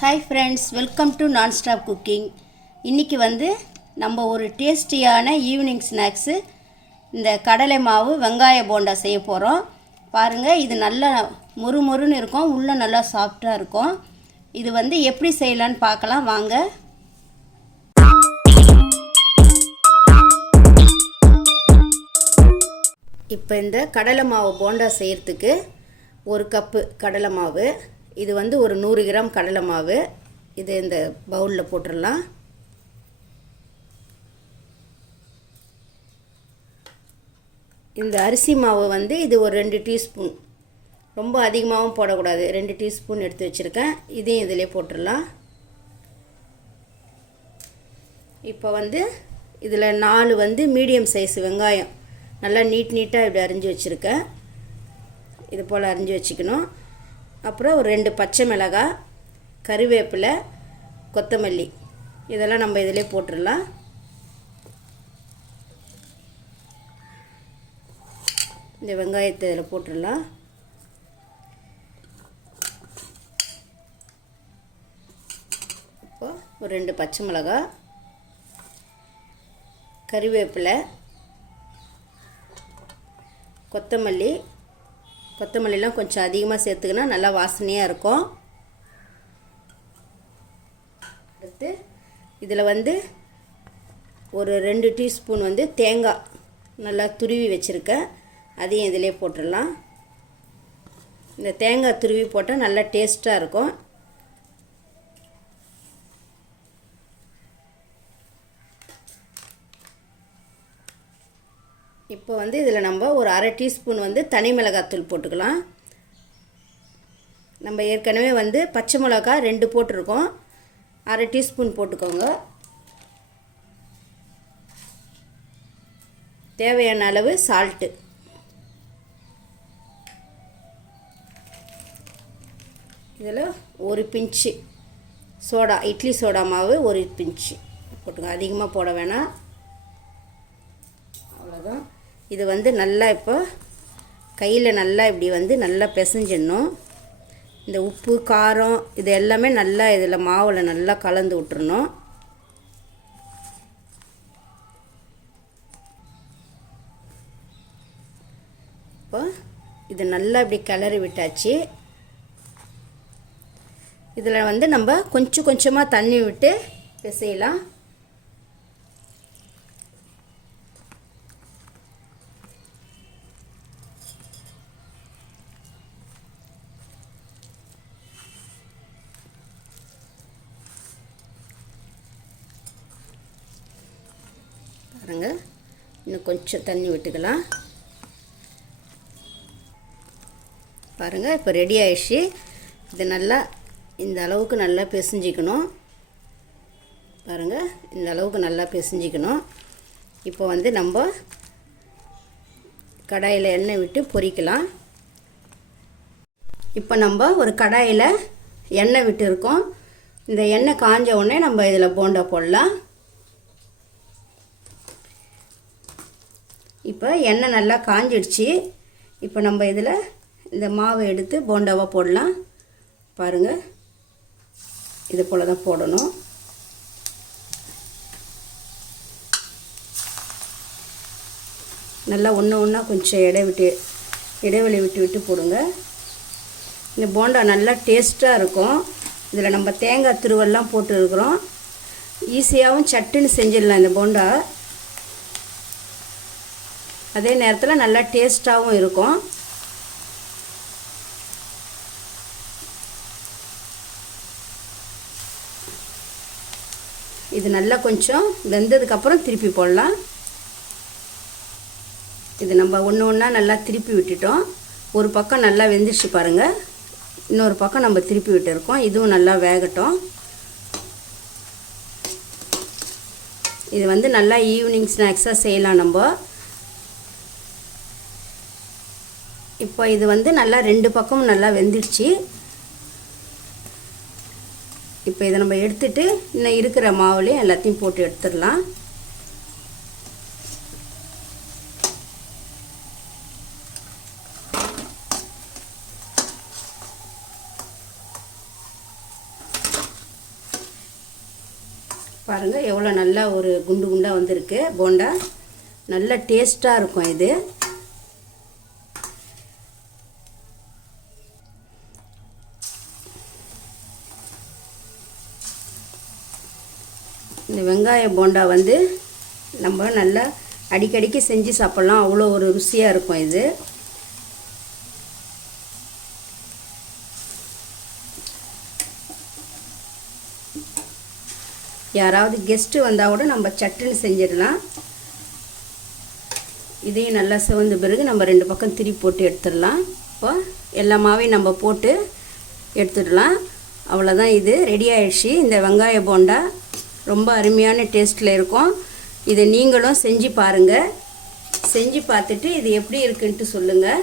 Hi friends welcome to non stop cooking இன்றைக்கி வந்து நம்ம ஒரு டேஸ்டியான ஈவினிங் ஸ்நாக்ஸு இந்த கடலை மாவு வெங்காய போண்டா செய்ய போகிறோம் பாருங்கள் இது நல்லா முறுமுறுன்னு இருக்கும் உள்ளே நல்லா சாஃப்டாக இருக்கும். இது வந்து எப்படி செய்யலான்னு பார்க்கலாம் வாங்க. இப்போ இந்த கடலை மாவு போண்டா செய்கிறதுக்கு ஒரு கப்பு கடலை மாவு இது வந்து ஒரு நூறு கிராம் கடலை மாவு. இது இந்த பவுலில் போட்டுடலாம் இந்த அரிசி மாவு வந்து இது ஒரு ரெண்டு டீஸ்பூன். ரொம்ப அதிகமாகவும் போடக்கூடாது. ரெண்டு டீஸ்பூன் எடுத்து வச்சுருக்கேன். இதையும் இதிலே போட்டுடலாம் இப்போ வந்து இதில் நாலு வந்து மீடியம் சைஸ் வெங்காயம். நல்லா நீட் நீட்டாக இப்படி அரிஞ்சு வச்சுருக்கேன். இது போல் அரிஞ்சு வச்சுக்கணும். அப்புறம் ஒரு ரெண்டு பச்சை மிளகாய் கருவேப்பிலை கொத்தமல்லி. இதெல்லாம் நம்ம இதிலே போட்டுடலாம். இந்த வெங்காயத்தை இதில் போட்டுடலாம். இப்போ ஒரு ரெண்டு பச்சை மிளகாய் கருவேப்பிலை கொத்தமல்லி கொத்தமல்லிலாம் கொஞ்சம் அதிகமாக சேர்த்துக்கினா நல்லா வாசனையாக இருக்கும். அடுத்து இதில் வந்து ஒரு ரெண்டு டீஸ்பூன் வந்து தேங்காய் நல்லா துருவி வச்சுருக்கேன். அதையும் இதிலே போட்டுடலாம். இந்த தேங்காய் துருவி போட்டால் நல்லா டேஸ்ட்டாக இருக்கும். இப்போ வந்து இதில் நம்ம ஒரு அரை டீஸ்பூன் வந்து தனி மிளகாத்தூள் போட்டுக்கலாம். நம்ம ஏற்கனவே வந்து பச்சை மிளகா ரெண்டு போட்டிருக்கோம். அரை டீஸ்பூன் போட்டுக்கோங்க. தேவையான அளவு சால்ட்டு இதில் ஒரு பிஞ்சு சோடா இட்லி சோடா மாவு ஒரு பிஞ்சு போட்டுங்க அதிகமாக போட வேணாம். அவ்வளோதான் இது வந்து நல்லா இப்போ கையில் நல்லா இப்படி வந்து நல்லா பிசைஞ்சிடணும். இந்த உப்பு காரம் இது எல்லாமே நல்லா இதில் மாவில் நல்லா கலந்து விட்டுறணும். இப்போ இது நல்லா இப்படி கிளறி விட்டாச்சு. இதில் வந்து நம்ம கொஞ்சம் கொஞ்சமாக தண்ணி விட்டு பிசையலாம். பாருங்க. இன்னும் கொஞ்சம் தண்ணி விட்டுக்கலாம். பாருங்கள் இப்போ ரெடி ஆயிடுச்சு. இது நல்லா இந்த அளவுக்கு நல்லா பிசைஞ்சிக்கணும். பாருங்கள் இந்த அளவுக்கு நல்லா பிசைஞ்சிக்கணும். இப்போ வந்து நம்ம கடாயில் எண்ணெய் விட்டு பொரிக்கலாம். இப்போ நம்ம ஒரு கடாயில் எண்ணெய் விட்டு இருக்கோம் இந்த எண்ணெய் காஞ்ச உடனே நம்ம இதில் போண்டா போடலாம். இப்போ எண்ணெய் நல்லா காஞ்சிடுச்சு. இப்போ நம்ம இதில் இந்த மாவை எடுத்து போண்டாவாக போடலாம். பாருங்கள் இது போல் தான் போடணும். நல்லா ஒன்று ஒன்றா கொஞ்சம் இடை விட்டு இடைவெளி விட்டு விட்டு போடுங்க. இந்த போண்டா நல்லா டேஸ்ட்டாக இருக்கும். இதில் நம்ம தேங்காய் திருவெல்லாம் போட்டுருக்குறோம். ஈஸியாகவும் சட்டுன்னு செஞ்சிடலாம் இந்த போண்டா. அதே நேரத்தில் நல்லா டேஸ்ட்டாகவும் இருக்கும். இது நல்லா கொஞ்சம் வெந்ததுக்கப்புறம் திருப்பி போடலாம். இது நம்ம ஒன்று ஒன்றா நல்லா திருப்பி விட்டுட்டோம். ஒரு பக்கம் நல்லா வெந்துருச்சு பாருங்கள் இன்னொரு பக்கம் நம்ம திருப்பி விட்டுருக்கோம். இதுவும் நல்லா வேகட்டும். இது வந்து நல்லா ஈவினிங் ஸ்நாக்ஸாக செய்யலாம் நம்ம. இப்போ இது வந்து நல்லா ரெண்டு பக்கமும் நல்லா வெந்துடுச்சு. இப்போ இதை நம்ம எடுத்துட்டு இன்னும் இருக்கிற மாவுலேயும் எல்லாத்தையும் போட்டு எடுத்துடலாம். பாருங்கள் எவ்வளோ நல்லா ஒரு குண்டு குண்டாக வந்திருக்கு. போண்டா நல்ல டேஸ்ட்டாக இருக்கும் இது. இந்த வெங்காய போண்டா வந்து நம்ம நல்லா அடிக்கடிக்கு செஞ்சு சாப்பிட்லாம். அவ்வளோ ஒரு ருசியாக இருக்கும் இது. யாராவது கெஸ்ட்டு வந்தால் கூட நம்ம சட்டுன்னு செஞ்சிடலாம். இதையும் நல்லா சிவந்த பிறகு நம்ம ரெண்டு பக்கம் திருப்பி போட்டு எடுத்துடலாம். இப்போ எல்லா மாவையும் நம்ம போட்டு எடுத்துடலாம். அவ்வளோதான் இது. ரெடி ஆயிடுச்சு. இந்த வெங்காய போண்டா ரொம்ப அருமையான டேஸ்ட்டில் இருக்கும். இதை நீங்களும் செஞ்சு பாருங்கள் செஞ்சு பார்த்துட்டு இது எப்படி இருக்குன்ட்டு சொல்லுங்கள்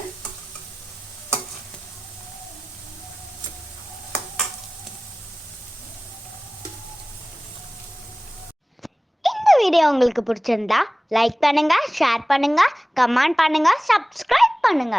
வீடியோ உங்களுக்கு பிடிச்சிருந்தா லைக் பண்ணுங்க ஷேர் பண்ணுங்க கமெண்ட் பண்ணுங்க சப்ஸ்கிரைப் பண்ணுங்க.